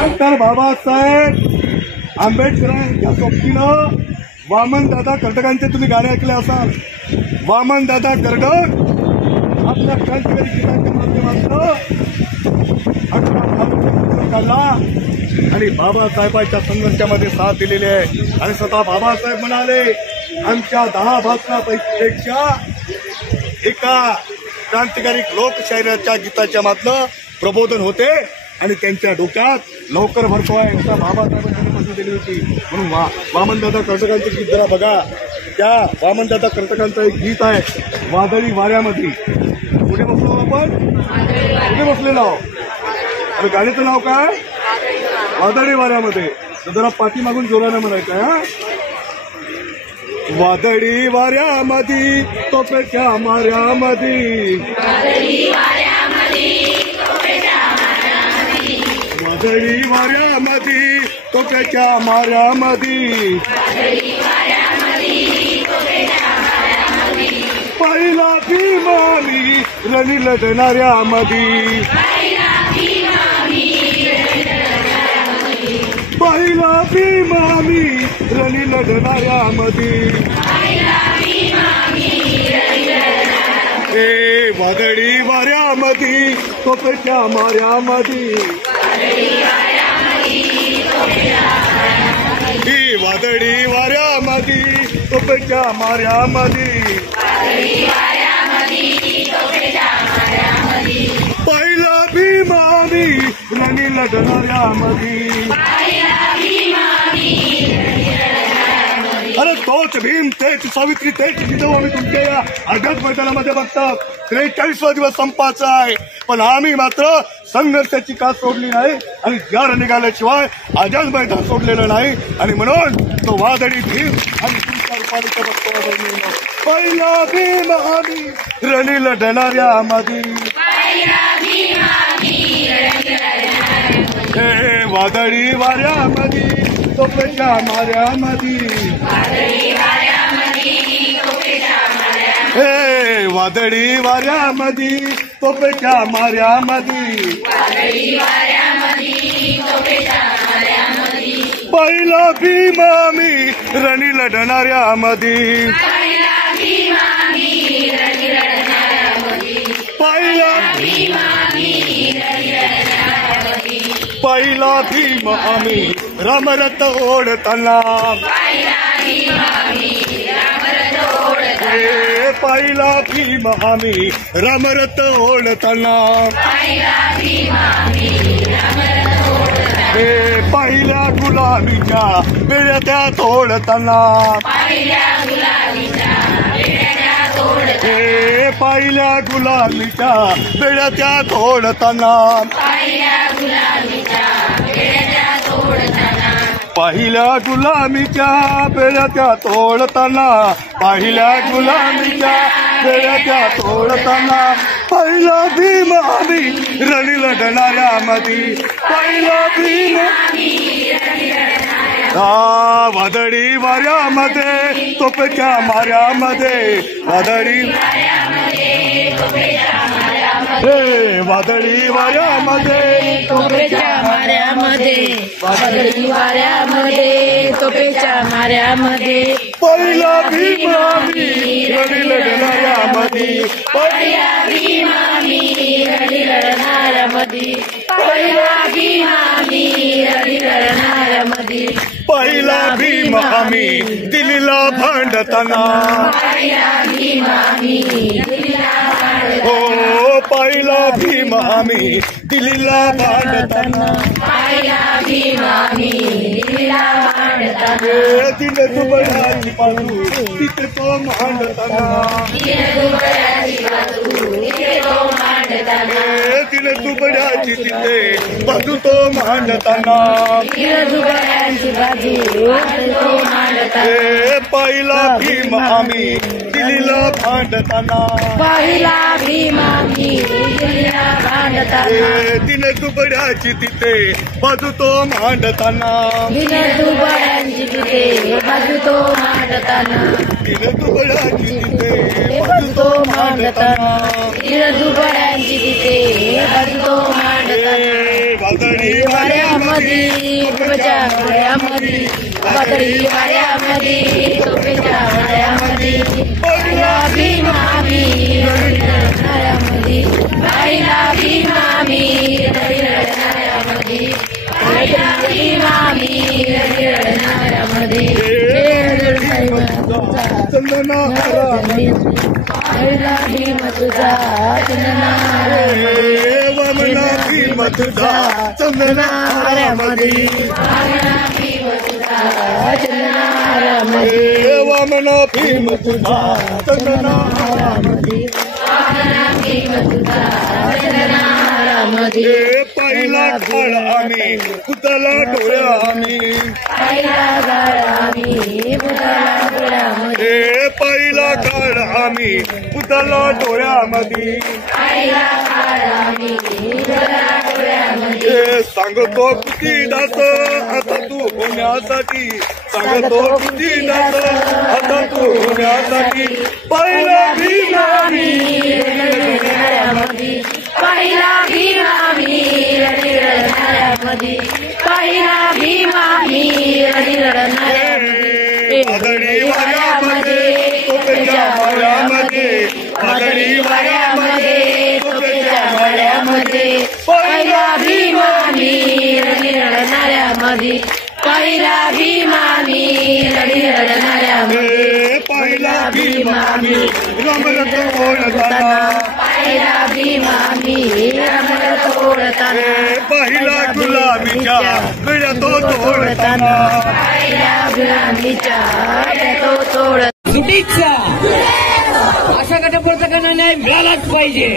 Doctor Babasaheb आंबेडकरांच्या सोबतीनं वामनदादा कर्डकांचे तुम्ही गाणे ऐकले असाल. वामनदादा कर्डक आपल्या क्रांतिकारी गीतांच्या माध्यमातून काढला आणि बाबासाहेबांच्या संघर्षामध्ये साथ दिलेली आहे. आणि स्वतः बाबासाहेब म्हणाले आमच्या 10 भाषणापेक्षा एका क्रांतिकारी लोकशाहीच्या गीताच्या मातनं प्रबोधन होते आणि त्यांच्या डोक्यात लवकर भरतो आहे असा बाबासाहेबांनी पसंत दिली होती. म्हणून वामनदादा कर्डकांचं गीत जरा बघा. त्या वामनदादा कर्डकांचं एक गीत आहे वादळी वाऱ्यामध्ये. कुठे बसलो आपण? कुठे बसलेलो आहोत? आणि गाण्याचं नाव काय? वादळी वाऱ्यामध्ये. जरा पाठीमागून जोराने म्हणायचं आहे. हा, वादळी वाऱ्यामध्ये तोफेच्या माऱ्यामध्ये, वादळी वाऱ्यामध्ये तोफेच्या माऱ्यामध्ये, पहिला भीमानी रणी लढणाऱ्यामध्ये, पहिला भीमानी रणी लढणाऱ्यामध्ये. हे वादळी वाऱ्यामध्ये तोफेच्या माऱ्यामध्ये, ही वादळी वाऱ्यामध्ये तोफेच्या माऱ्यामध्ये, पहिला भीमानी रणी लढणाऱ्यामध्ये. अरे तोच भीम तेच सावित्री तेच जिजाऊ आम्ही तुमच्या या आझाद मैदानामध्ये बघतात. 43वा दिवस संपाचा आहे पण आम्ही मात्र संघर्षाची कास सोडली नाही आणि जर निघाल्याशिवाय आझाद मैदान सोडलेलं नाही. आणि म्हणून तो वादळी भीम आणि तुमच्या रूपाने बघतो. पहिला भीम आम्ही रणी लढणाऱ्यामध्ये, हे वादळी वाऱ्यामध्ये तोफेच्या माऱ्यामध्ये, हे वादळी वाऱ्यामध्ये तोफेच्या माऱ्यामध्ये, पहिला भीम आम्ही रणी लढणाऱ्यामध्ये, पहिला भीम आम्ही रामरथ ओढताना, हे पहिला भीम आम्ही रामरथ ओढताना, हे पहिल्या गुलामीच्या बेड्यात ओढताना, हे पहिल्या गुलामीच्या बेड्यात ओढताना, पहिल्या गुलामीच्या बेड्यात ओढताना, पहिल्या गुलामीच्या बेड्यात ओढताना, पहिला भीम आम्ही रणी लढणाऱ्यामध्ये, पहिला भीम वादळी वाऱ्यामध्ये तोफेच्या माऱ्यामध्ये, वादळी हे वादळी वाऱ्यामध्ये तोफेच्या माऱ्यामध्ये, वादळी वाऱ्यामध्ये तोफेच्या माऱ्यामध्ये, पहिला भीम आम्ही रणी लढणाऱ्यामध्ये, पहिला भीम आम्ही रणी लढणाऱ्यामध्ये, पहिला भीम आम्ही रणी लढणाऱ्यामध्ये, पहिला भीम आम्ही दिल्लीला भांडताना, पहिला भीम आम्ही दिल्लीला हो पहिला भीम आम्ही दिल्लीला भांडताना, पहिला भीम आम्ही दिल्लीला भांडताना, दिन दुबळ्याची बाजू तिथे तो मांडताना, दिन दुबळ्याची तिथे बाजू तो मांडताना, बाजू पहिला भीम आम्ही दिल्लीला भांडताना पहिला भीमा मी दिल्लीला भांडताना दिन दुबड्याची तिथे बाजू तो मांडताना दिन दुबळ्यांची तिथे बाजू तो मांडताना दिन दुबड्याची तिथे बाजू तो मांडताना दिन दुबळ्यांची तिथे बाजू तो मांडताना वादळी वाऱ्यामध्ये तोपेच्या वाऱ्यामध्ये वादळी वाऱ्यामध्ये तोपेच्या वाऱ्यामध्ये पहिला भीमा मी लढणाऱ्यामध्ये पहिला भीमा मी लढणाऱ्यामध्ये पहिला भीमा मी लढणाऱ्यामध्ये पहिला भीम तुझा वामना भीम तुझा चंदनामध्ये वामना भीम तुझा चंदनामध्ये पहिला काळ आम्ही पुतला डोळ्या आम्ही पहिला काळ आम्ही पुतला डोळ्यामध्ये सांगतो किती दास आता तू होण्यासाठी सांगतो किती दास आता तू होण्यासाठी पहिला भीमा पहिला भीमा मी लढणाऱ्यामध्ये पहिला भीमा मी लढणाऱ्यामध्ये वादळी वाऱ्यामध्ये तोपेच्या वाऱ्यामध्ये वादळी वाऱ्यामध्ये तोपेच्या वाऱ्यामध्ये पहिला भीमा मी लढणाऱ्यामध्ये पहिला भीमा मी लढणाऱ्यामध्ये पहिला भीमा मी रमरत ओढताना पहिला भीमा मी रमरत ओढताना पहिला गुलाबीच्या वेळा तो तोडताना पहिला गुलाबीच्या तो तोडत सुटीचा अशा गटप्रवर्तकांना न्याय मिळालाच पाहिजे.